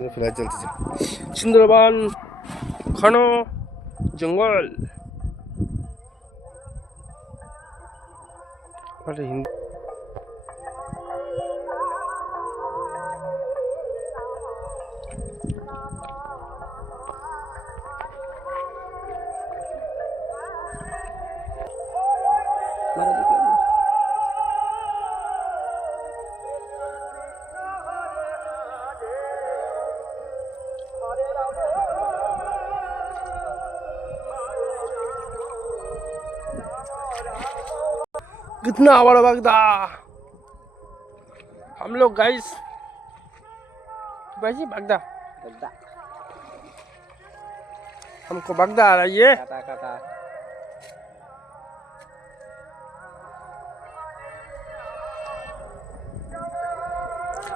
Flight চলতেছে। সুন্দরবন ঘন জঙ্গল। হিন্দি कितना बड़ा बगदा। हम लोग गाइस भाई बगदा बगदा हमको बगदा आ रही है। काटा काटा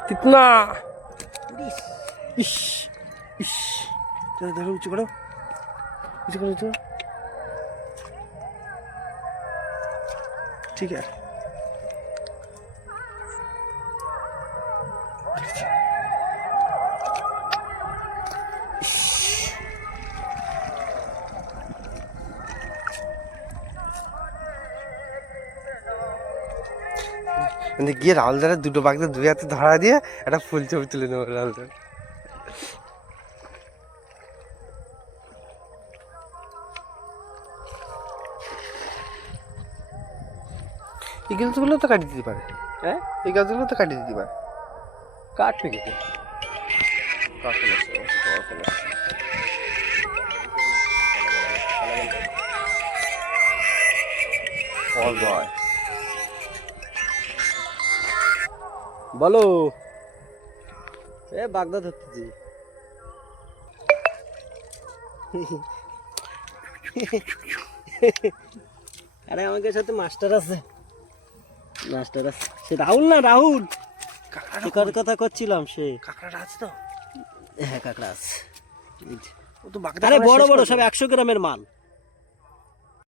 कितना इश इश चलो देखो नीचे करो नीचे करो नीचे। ठीक है গিয়ে রাহুলদারে দুটো বাগদা দুই হাতে ধরা দিয়ে একটা ফুল ছবি তুলে নেবো রাহুলদার। এই গাছগুলো তো কাটিয়ে দিতে পারে। হ্যাঁ এই গাছগুলো তো কাটিয়ে দিতে পারে। কাটবে কিছু বলো এ বাগদা ধরতেছি। আরে আমাদের সাথে মাস্টার আছে সে রাহুল না রাহুল কার কথা করছিলাম সে কাঁকড়াটা আছে তো? হ্যাঁ কাঁকড়া আছে ও তো বাগদা আরে বড় বড় সব 100 গ্রামের মাল।